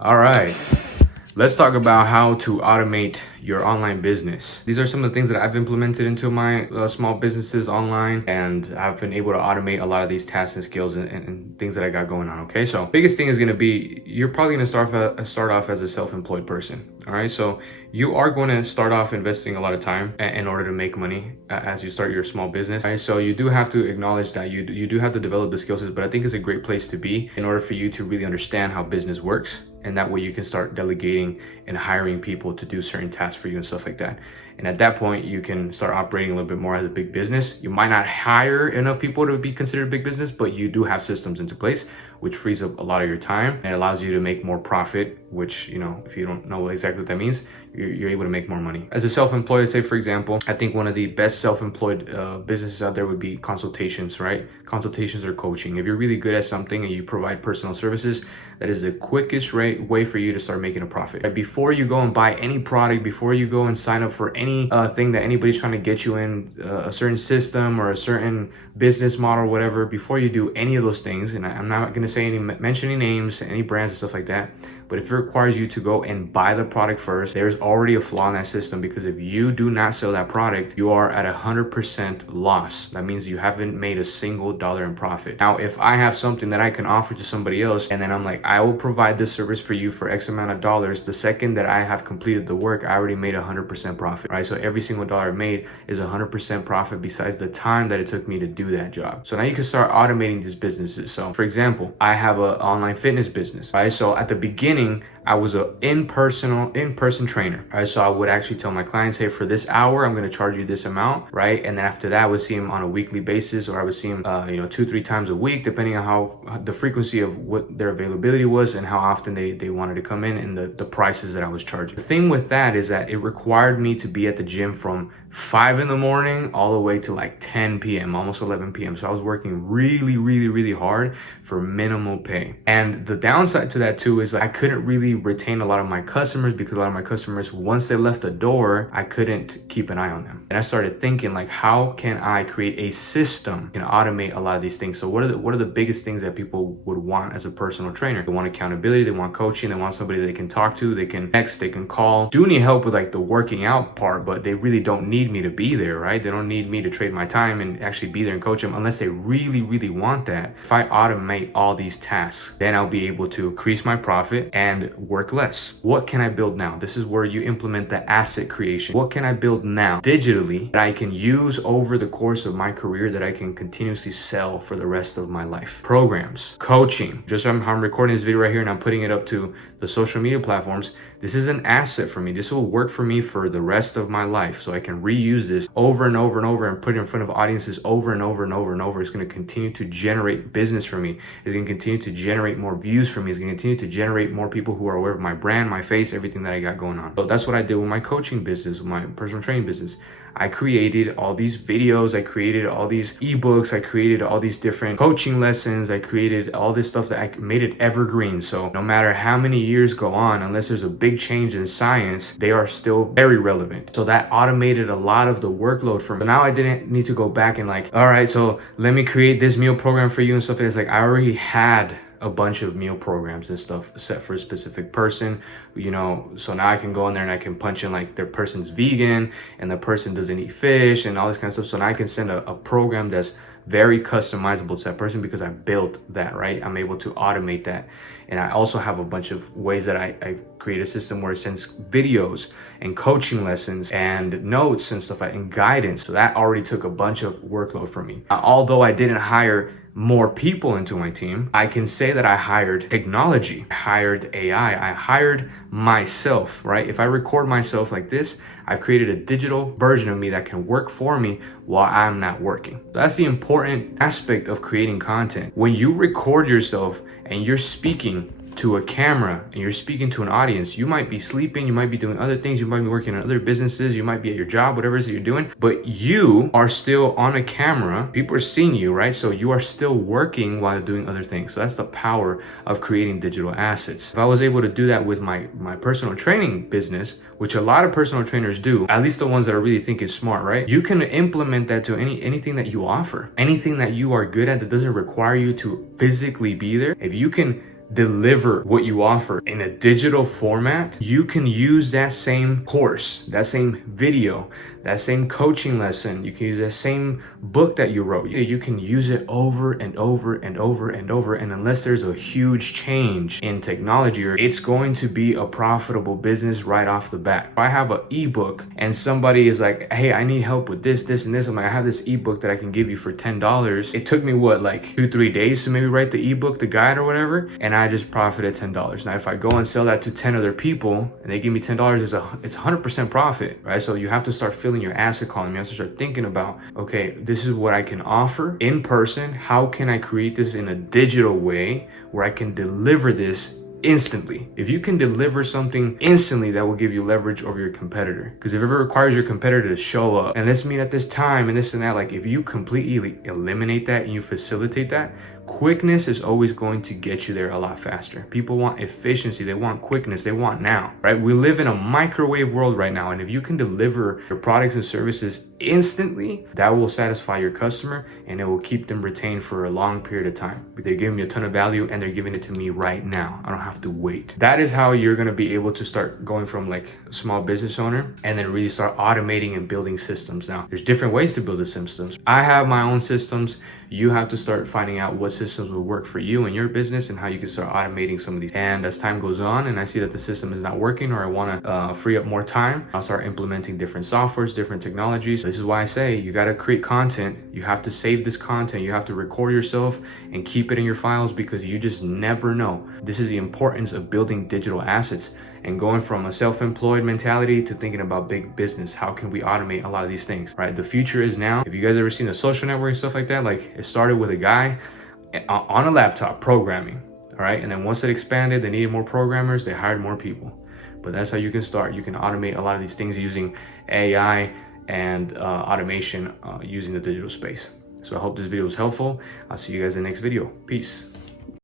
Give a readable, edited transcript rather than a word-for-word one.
All right, let's talk about how to automate your online business. These are some of the things that I've implemented into my small businesses online, and I've been able to automate a lot of these tasks and skills and things that I got going on. Okay, so biggest thing is going to be you're probably going to start off as a self-employed person. All right, so you are going to start off investing a lot of time in order to make money as you start your small business. Right? So you do have to acknowledge that you do have to develop the skill sets, but I think it's a great place to be in order for you to really understand how business works. And that way you can start delegating and hiring people to do certain tasks for you and stuff like that. And at that point, you can start operating a little bit more as a big business. You might not hire enough people to be considered a big business, but you do have systems into place, which frees up a lot of your time and allows you to make more profit, which, you know, if you don't know exactly what that means, you're able to make more money. As a self-employed, say for example, I think one of the best self-employed businesses out there would be consultations, right? Consultations or coaching. If you're really good at something and you provide personal services, that is the quickest way for you to start making a profit. Right? Before you go and buy any product, before you go and sign up for any thing that anybody's trying to get you in, a certain system or a certain business model or whatever, before you do any of those things, and I'm not going to mention any names, any brands and stuff like that, but if it requires you to go and buy the product first, there's already a flaw in that system, because if you do not sell that product, you are at 100% loss. That means you haven't made a single dollar in profit. Now, if I have something that I can offer to somebody else, and then I'm like, I will provide this service for you for X amount of dollars, the second that I have completed the work, I already made 100% profit, right? So every single dollar made is 100% profit besides the time that it took me to do that job. So now you can start automating these businesses. So for example, I have an online fitness business, right? So at the beginning, I was an in-person trainer, right? So I would actually tell my clients, hey, for this hour, I'm going to charge you this amount, right? And then after that, I would see them on a weekly basis, or I would see them, 2-3 times a week, depending on how the frequency of what their availability was and how often they wanted to come in, and the prices that I was charging. The thing with that is that it required me to be at the gym from 5 in the morning all the way to like 10 p.m., almost 11 p.m. So I was working really hard for minimal pay. And the downside to that too is I couldn't really retain a lot of my customers, because a lot of my customers, once they left the door, I couldn't keep an eye on them. And I started thinking, like, how can I create a system and automate a lot of these things? So what are the biggest things that people would want as a personal trainer? They want accountability, they want coaching, they want somebody they can talk to, they can text, they can call. Do need help with like the working out part, but they really don't need me to be there, right? They don't need me to trade my time and actually be there and coach them unless they really want that. If I automate all these tasks, then I'll be able to increase my profit and work less. What can I build now? This is where you implement the asset creation. What can I build now digitally that I can use over the course of my career, that I can continuously sell for the rest of my life? Programs, coaching. Just I'm recording this video right here and I'm putting it up to the social media platforms. This is an asset for me. This will work for me for the rest of my life. So I can reuse this over and over and put it in front of audiences over and over. It's going to continue to generate business for me. It's going to continue to generate more views for me. It's going to continue to generate more people who are aware of my brand, my face, everything that I got going on. So that's what I did with my coaching business, with my personal training business. I created all these videos, I created all these ebooks, I created all these different coaching lessons, I created all this stuff that I made it evergreen. So no matter how many years go on, unless there's a big change in science, they are still very relevant. So that automated a lot of the workload for me. So now I didn't need to go back and like, all right, so let me create this meal program for you and stuff. It's like I already had a bunch of meal programs and stuff set for a specific person, so now I can go in there and I can punch in like their person's vegan and the person doesn't eat fish and all this kind of stuff. So now I can send a program that's very customizable to that person, because I built that, right? I'm able to automate that. And I also have a bunch of ways that I create a system where it sends videos and coaching lessons and notes and stuff, and guidance. So that already took a bunch of workload from me. Although I didn't hire more people into my team, I can say that I hired technology, I hired AI, I hired myself, right? If I record myself like this, I've created a digital version of me that can work for me while I'm not working. So that's the important aspect of creating content. When you record yourself and you're speaking to a camera and you're speaking to an audience, you might be sleeping, you might be doing other things, you might be working on other businesses, you might be at your job, whatever it is that you're doing, but you are still on a camera. People are seeing you, right? So you are still working while doing other things. So that's the power of creating digital assets. If I was able to do that with my personal training business, which a lot of personal trainers do, at least the ones that are really thinking smart, right? You can implement that to anything that you offer, anything that you are good at that doesn't require you to physically be there. If you can deliver what you offer in a digital format, you can use that same course, that same video, that same coaching lesson, you can use that same book that you wrote. You can use it over and over and over and over. And unless there's a huge change in technology, it's going to be a profitable business right off the bat. If I have an ebook and somebody is like, hey, I need help with this, this, and this. I'm like, I have this ebook that I can give you for $10. It took me like 2-3 days to maybe write the ebook, the guide or whatever. And I just profited $10. Now, if I go and sell that to 10 other people and they give me $10, it's 100% profit, right? So you have to start filling your asset column. You have to start thinking about, okay, this is what I can offer in person. How can I create this in a digital way where I can deliver this instantly? If you can deliver something instantly, that will give you leverage over your competitor. Because if it ever requires your competitor to show up and let's meet at this time and this and that, like if you completely eliminate that and you facilitate that, quickness is always going to get you there a lot faster. People want efficiency, they want quickness, they want now, right? We live in a microwave world right now, and if you can deliver your products and services instantly, that will satisfy your customer and it will keep them retained for a long period of time. They're giving me a ton of value and they're giving it to me right now. I don't have to wait. That is how you're going to be able to start going from like a small business owner and then really start automating and building systems. Now, there's different ways to build the systems. I have my own systems. You have to start finding out what systems will work for you and your business and how you can start automating some of these. And as time goes on and I see that the system is not working or I want to free up more time, I'll start implementing different softwares, different technologies. This is why I say you got to create content. You have to save this content. You have to record yourself and keep it in your files because you just never know. This is the importance of building digital assets and going from a self-employed mentality to thinking about big business. How can we automate a lot of these things, right? The future is now. If you guys ever seen the Social Network and stuff like that, like it started with a guy on a laptop programming, all right? And then once it expanded, they needed more programmers, they hired more people. But that's how you can start. You can automate a lot of these things using AI and automation using the digital space. So I hope this video was helpful. I'll see you guys in the next video. Peace.